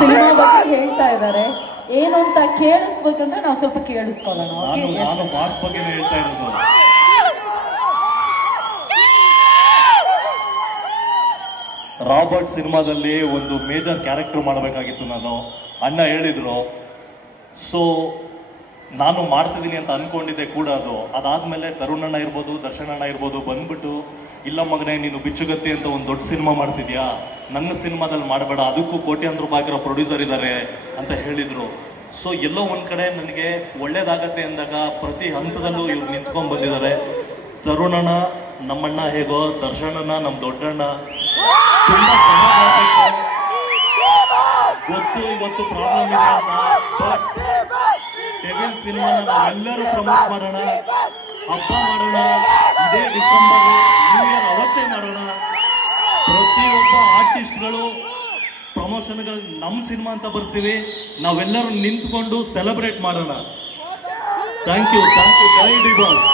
Cinema ಬಗ್ಗೆ ಹೇಳ್ತಾ ಇದ್ದಾರೆ, ಏನು ಅಂತ ಕೇಳಿಸ್ಬೇಕಂದ್ರೆ ನಾವು ಸ್ವಲ್ಪ ಕೇಳಿಸ್ಕೊಳ್ಳೋಣ. ನಾನು ಬಾಸ್ ಬಗ್ಗೆ ಹೇಳ್ತಾ ಇರೋದು. ರಾಬರ್ಟ್ ಸಿನಿಮಾದಲ್ಲಿ ಒಂದು ಮೇಜರ್ ಕ್ಯಾರೆಕ್ಟರ್ ಮಾಡಬೇಕಾಗಿತ್ತು ನಾನು. ಅಣ್ಣ ಹೇಳಿದ್ರು, ಸೊ ನಾನು ಮಾಡ್ತಿದ್ದೀನಿ ಅಂತ ಅನ್ಕೊಂಡಿದ್ದೆ ಕೂಡ. ಅದಾದ್ಮೇಲೆ ತರುಣ್ ಅಣ್ಣ ಇರ್ಬೋದು, ದರ್ಶನ್ ಅಣ್ಣ ಇರ್ಬೋದು ಬಂದ್ಬಿಟ್ಟು, ಇಲ್ಲ ಮಗನೇ ನೀನು ಬಿಚ್ಚುಗತ್ತಿ ಅಂತ ಒಂದು ದೊಡ್ಡ ಸಿನಿಮಾ ಮಾಡ್ತಿದ್ಯಾ, ನನ್ನ ಸಿನಿಮಾದಲ್ಲಿ ಮಾಡಬೇಡ, ಅದಕ್ಕೂ ಕೋಟ್ಯಾಂತರ ರೂಪಾಯಿ ಪ್ರೊಡ್ಯೂಸರ್ ಇದ್ದಾರೆ ಅಂತ ಹೇಳಿದ್ರು. ಸೊ ಎಲ್ಲೋ ಒಂದ್ ಕಡೆ ನನಗೆ ಒಳ್ಳೇದಾಗತ್ತೆ ಅಂದಾಗ ಪ್ರತಿ ಹಂತದಲ್ಲೂ ಇವ್ರು ನಿಂತ್ಕೊಂಡ್ ಬಂದಿದ್ದಾರೆ. ತರುಣಣ್ಣ ನಮ್ಮಣ್ಣ ಹೇಗೋ, ದರ್ಶನಣ್ಣ ನಮ್ಮ ದೊಡ್ಡಣ್ಣ ತುಂಬಾ ಚೆನ್ನಾಗಿ ಗೊತ್ತು. ಇವತ್ತು ಪ್ರಾಬ್ಲಮ್ ಇದೆ ಅಂತ, ಬಟ್ ಡೆವಿಲ್ ಸಿನಿಮಾನ ನಾವೆಲ್ಲರೂ ಪ್ರಮೋಟ್ ಮಾಡೋಣ, ಹಬ್ಬ ಮಾಡೋಣ. ಇದೇ ಡಿಸೆಂಬರ್ ನ್ಯೂ ಇಯರ್ ಅವತ್ತೇ ಮಾಡೋಣ. ಪ್ರತಿಯೊಬ್ಬ ಆರ್ಟಿಸ್ಟ್ಗಳು ಪ್ರಮೋಷನ್ಗಳು ನಮ್ಮ ಸಿನಿಮಾ ಅಂತ ಬರ್ತೀವಿ, ನಾವೆಲ್ಲರೂ ನಿಂತ್ಕೊಂಡು ಸೆಲೆಬ್ರೇಟ್ ಮಾಡೋಣ. Thank you. ಜೈ ಡಿ ಬಾಸ್.